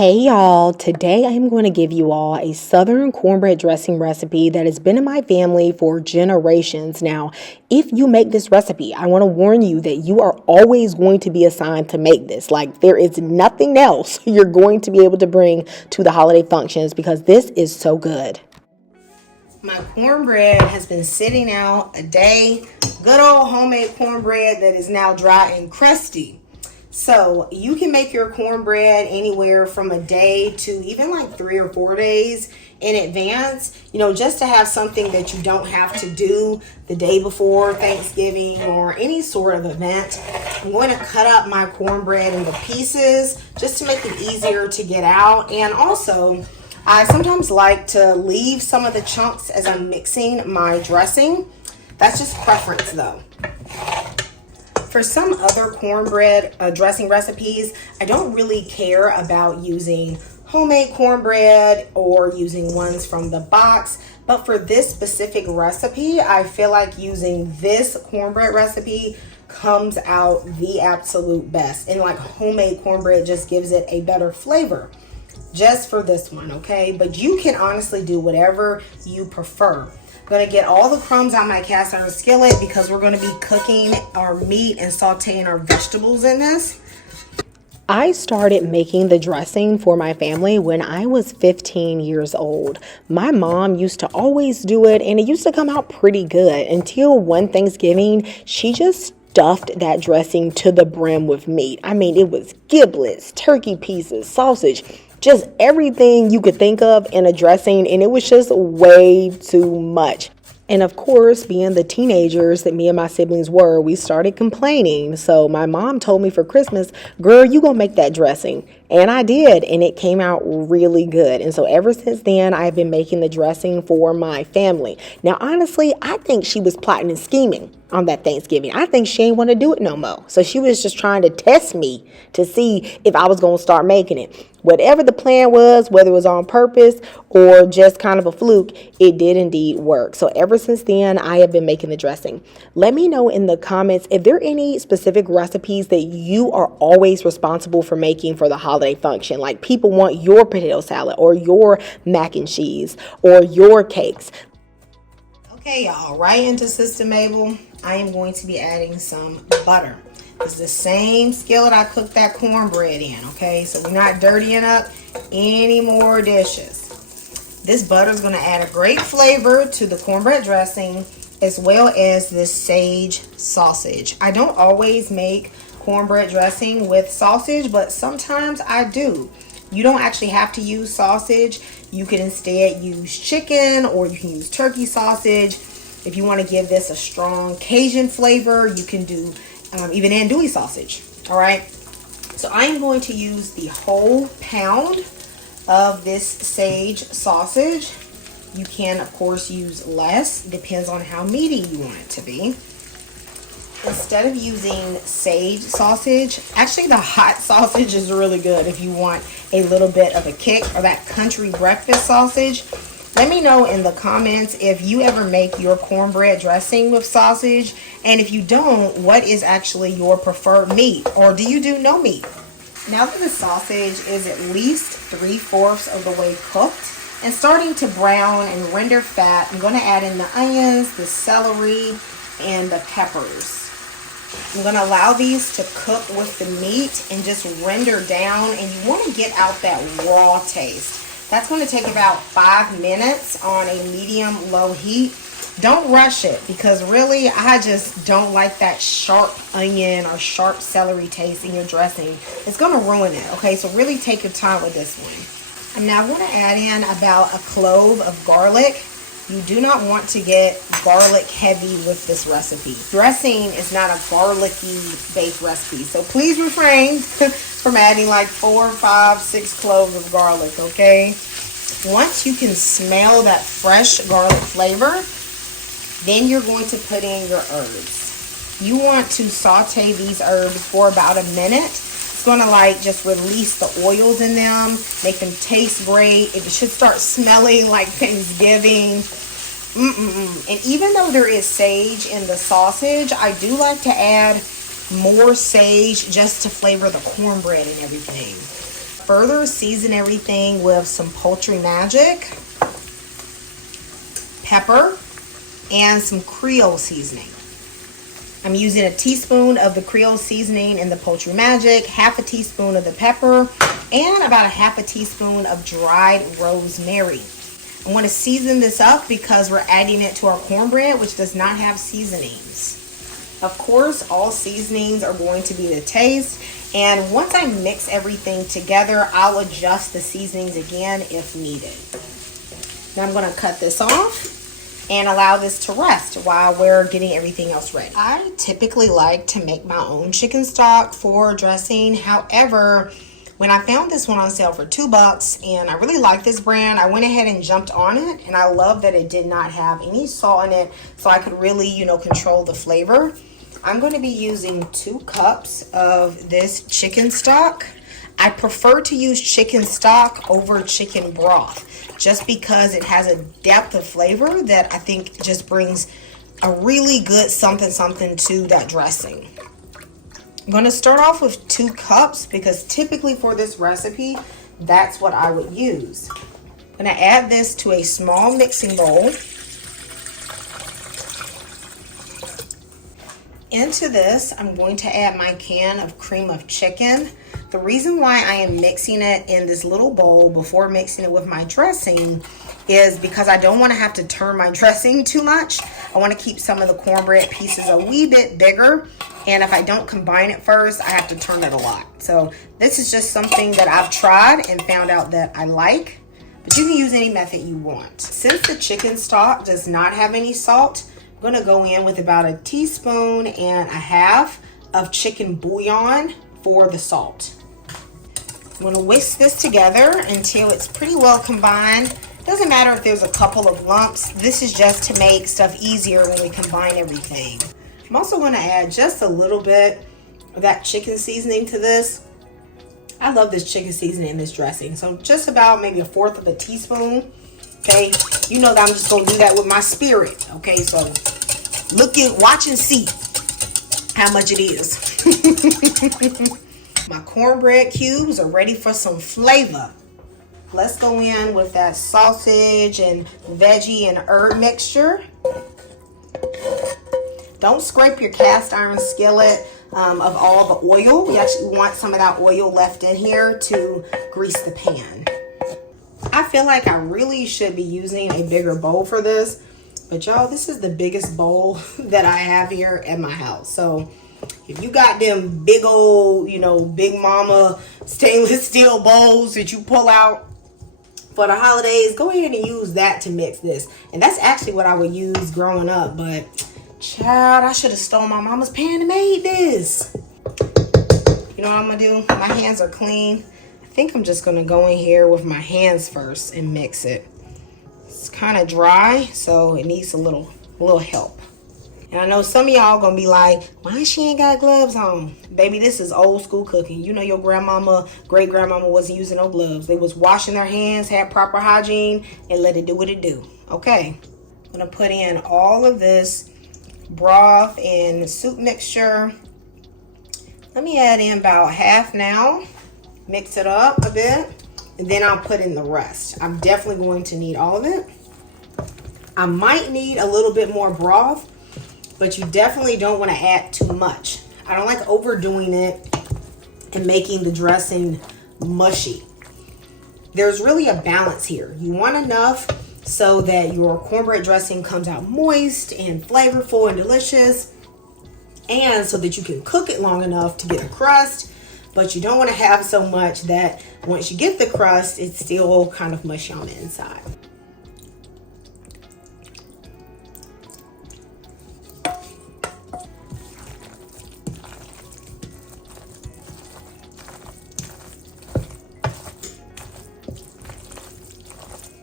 Hey y'all, today I am going to give you all a Southern cornbread dressing recipe that has been in my family for generations. Now, if you make this recipe, I want to warn you that you are always going to be assigned to make this. Like, there is nothing else you're going to be able to bring to the holiday functions because this is so good. My cornbread has been sitting out a day. Good old homemade cornbread that is now dry and crusty. So you can make your cornbread anywhere from a day to even like 3 or 4 days in advance, just to have something that you don't have to do the day before Thanksgiving or any sort of event. I'm going to cut up my cornbread into pieces just to make it easier to get out. And also, I sometimes like to leave some of the chunks as I'm mixing my dressing. That's just preference though. For some other cornbread dressing recipes, I don't really care about using homemade cornbread or using ones from the box. But for this specific recipe, I feel like using this cornbread recipe comes out the absolute best. And like homemade cornbread just gives it a better flavor. Just for this one, okay? But you can honestly do whatever you prefer. Going to get all the crumbs out of my cast iron skillet because we're going to be cooking our meat and sauteing our vegetables in this. I started making the dressing for my family when I was 15 years old. My mom used to always do it and it used to come out pretty good until one Thanksgiving, she just stuffed that dressing to the brim with meat. I mean, it was giblets, turkey pieces, sausage, just everything you could think of in a dressing, and it was just way too much. And of course, being the teenagers that me and my siblings were, we started complaining. So my mom told me for Christmas, girl, you gonna make that dressing. And I did, and it came out really good. And so ever since then, I've been making the dressing for my family. Now, honestly, I think she was plotting and scheming on that Thanksgiving. I think she ain't want to do it no more. So she was just trying to test me to see if I was going to start making it. Whatever the plan was, whether it was on purpose or just kind of a fluke, it did indeed work. So ever since then, I have been making the dressing. Let me know in the comments if there are any specific recipes that you are always responsible for making for the holiday function. Like people want your potato salad or your mac and cheese or your cakes. Okay, y'all, right into Sister Mabel, I am going to be adding some butter. It's the same skillet I cooked that cornbread in, okay? So we're not dirtying up any more dishes. This butter is going to add a great flavor to the cornbread dressing as well as this sage sausage. I don't always make cornbread dressing with sausage, but sometimes I do. You don't actually have to use sausage. You can instead use chicken or you can use turkey sausage. If you want to give this a strong Cajun flavor, you can do even andouille sausage. All right. So I'm going to use the whole pound of this sage sausage. You can, of course, use less. Depends on how meaty you want it to be. Instead of using sage sausage, actually the hot sausage is really good if you want a little bit of a kick, or that country breakfast sausage. Let me know in the comments if you ever make your cornbread dressing with sausage, and if you don't, what is actually your preferred meat, or do you do no meat? Now that the sausage is at least 3/4 of the way cooked and starting to brown and render fat, I'm going to add in the onions, the celery, and the peppers. I'm going to allow these to cook with the meat and just render down, and you want to get out that raw taste. That's going to take about 5 minutes on a medium-low heat. Don't rush it because really I just don't like that sharp onion or sharp celery taste in your dressing. It's going to ruin it, okay? So really take your time with this one. I'm now going to add in about a clove of garlic. You do not want to get garlic heavy with this recipe. Dressing is not a garlicky baked recipe, so please refrain from adding like 4, 5, 6 cloves of garlic, okay? Once you can smell that fresh garlic flavor, then you're going to put in your herbs. You want to saute these herbs for about a minute. It's going to like just release the oils in them, make them taste great. It should start smelling like Thanksgiving. And even though there is sage in the sausage, I do like to add more sage just to flavor the cornbread and everything. further season everything with some poultry magic, pepper, and some Creole seasoning. I'm using a teaspoon of the Creole seasoning in the poultry magic, half a teaspoon of the pepper, and about a half a teaspoon of dried rosemary. I want to season this up because we're adding it to our cornbread, which does not have seasonings. Of course, all seasonings are going to be to taste, and once I mix everything together, I'll adjust the seasonings again if needed. Now I'm going to cut this off and allow this to rest while we're getting everything else ready. I typically like to make my own chicken stock for dressing. However, when I found this one on sale for $2 and I really like this brand, I went ahead and jumped on it, and I love that it did not have any salt in it, so I could really, control the flavor. I'm going to be using 2 cups of this chicken stock. I prefer to use chicken stock over chicken broth, just because it has a depth of flavor that I think just brings a really good something to that dressing. I'm going to start off with 2 cups because typically for this recipe, that's what I would use. I'm going to add this to a small mixing bowl. Into this, I'm going to add my can of cream of chicken. The reason why I am mixing it in this little bowl before mixing it with my dressing is because I don't want to have to turn my dressing too much. I want to keep some of the cornbread pieces a wee bit bigger, and if I don't combine it first, I have to turn it a lot. So this is just something that I've tried and found out that I like, but you can use any method you want. Since the chicken stock does not have any salt, I'm going to go in with about 1.5 teaspoons of chicken bouillon for the salt. I'm going to whisk this together until it's pretty well combined. Doesn't matter if there's a couple of lumps. This is just to make stuff easier when we combine everything. I'm also going to add just a little bit of that chicken seasoning to this. I love this chicken seasoning in this dressing. So just about maybe 1/4 teaspoon. Okay, you know that I'm just going to do that with my spirit. Okay, so watch and see how much it is. My cornbread cubes are ready for some flavor. Let's go in with that sausage and veggie and herb mixture. Don't scrape your cast iron skillet of all the oil. We actually want some of that oil left in here to grease the pan. I feel like I really should be using a bigger bowl for this, but y'all, this is the biggest bowl that I have here at my house. So if you got them big old, big mama stainless steel bowls that you pull out for the holidays, go ahead and use that to mix this. And that's actually what I would use growing up, but child, I should have stole my mama's pan and made this. You know what I'm gonna do? My hands are clean. I think I'm just gonna go in here with my hands first and mix it. It's kind of dry, so it needs a little help. And I know some of y'all gonna be like, why she ain't got gloves on? Baby, this is old school cooking. You know your grandmama, great grandmama wasn't using no gloves. They was washing their hands, had proper hygiene, and let it do what it do. Okay, I'm gonna put in all of this broth and soup mixture. Let me add in about half now. Mix it up a bit, and then I'll put in the rest. I'm definitely going to need all of it. I might need a little bit more broth, but you definitely don't want to add too much. I don't like overdoing it and making the dressing mushy. There's really a balance here. You want enough so that your cornbread dressing comes out moist and flavorful and delicious, and so that you can cook it long enough to get a crust, but you don't want to have so much that once you get the crust, it's still kind of mushy on the inside.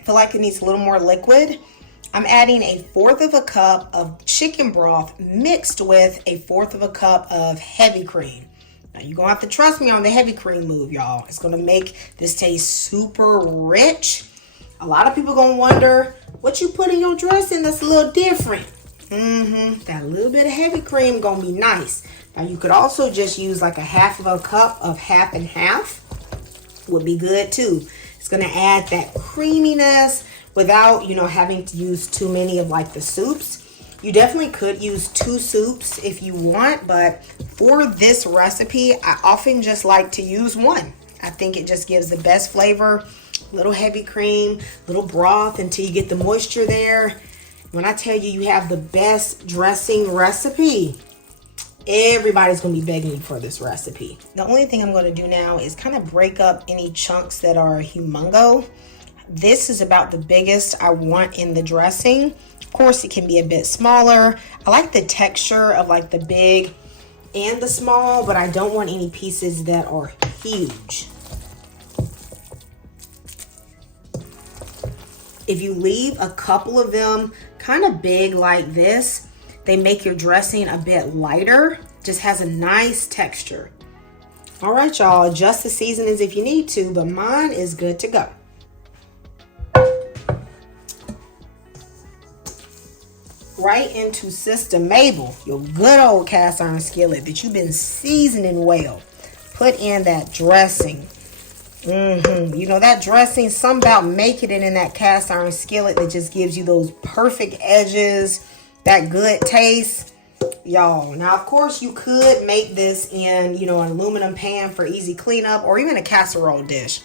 Feel like it needs a little more liquid. I'm adding 1/4 cup of chicken broth mixed with 1/4 cup of heavy cream. Now you're gonna have to trust me on the heavy cream move, y'all. It's gonna make this taste super rich. A lot of people gonna wonder what you put in your dressing that's a little different. That little bit of heavy cream gonna be nice. Now you could also just use like 1/2 cup of half and half. would be good too. It's going to add that creaminess without, having to use too many of like the soups. You definitely could use 2 soups if you want, but for this recipe, I often just like to use 1. I think it just gives the best flavor. A little heavy cream, little broth until you get the moisture there. When I tell you, you have the best dressing recipe, everybody's going to be begging you for this recipe. The only thing I'm going to do now is kind of break up any chunks that are humongo. This is about the biggest I want in the dressing. Of course, it can be a bit smaller. I like the texture of like the big and the small, but I don't want any pieces that are huge. If you leave a couple of them kind of big like this, they make your dressing a bit lighter. Just has a nice texture. All right, y'all, adjust the seasonings if you need to, but mine is good to go. Right into Sister Mabel, your good old cast iron skillet that you've been seasoning well. Put in that dressing. That dressing, something about making it in that cast iron skillet that just gives you those perfect edges, that good taste. Y'all, now of course you could make this in, an aluminum pan for easy cleanup or even a casserole dish.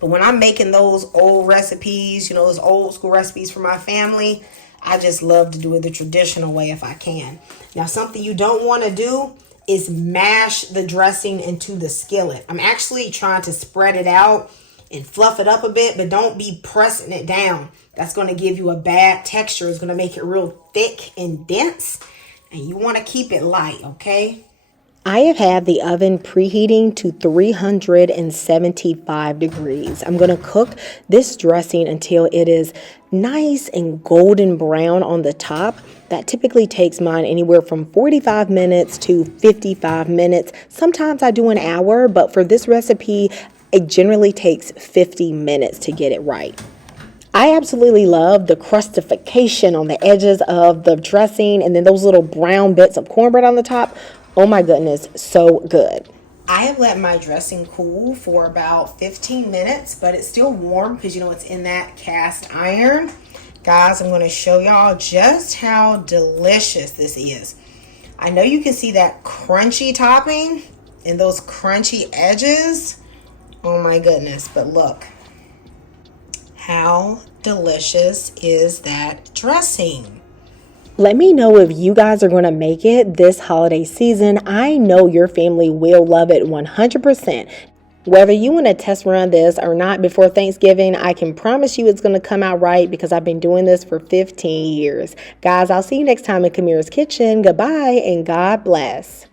But when I'm making those old recipes, those old school recipes for my family, I just love to do it the traditional way if I can. Now, something you don't want to do is mash the dressing into the skillet. I'm actually trying to spread it out and fluff it up a bit, but don't be pressing it down. That's going to give you a bad texture. It's going to make it real thick and dense, and you want to keep it light, okay? I have had the oven preheating to 375 degrees. I'm going to cook this dressing until it is nice and golden brown on the top. That typically takes mine anywhere from 45 minutes to 55 minutes. Sometimes I do an hour, but for this recipe, it generally takes 50 minutes to get it right. I absolutely love the crustification on the edges of the dressing and then those little brown bits of cornbread on the top. Oh my goodness, so good. I have let my dressing cool for about 15 minutes, but it's still warm because it's in that cast iron. Guys, I'm going to show y'all just how delicious this is. I know you can see that crunchy topping and those crunchy edges. Oh my goodness, but look. How delicious is that dressing? Let me know if you guys are going to make it this holiday season. I know your family will love it 100%. Whether you want to test run this or not before Thanksgiving, I can promise you it's going to come out right because I've been doing this for 15 years. Guys, I'll see you next time in Kamira's Kitchen. Goodbye and God bless.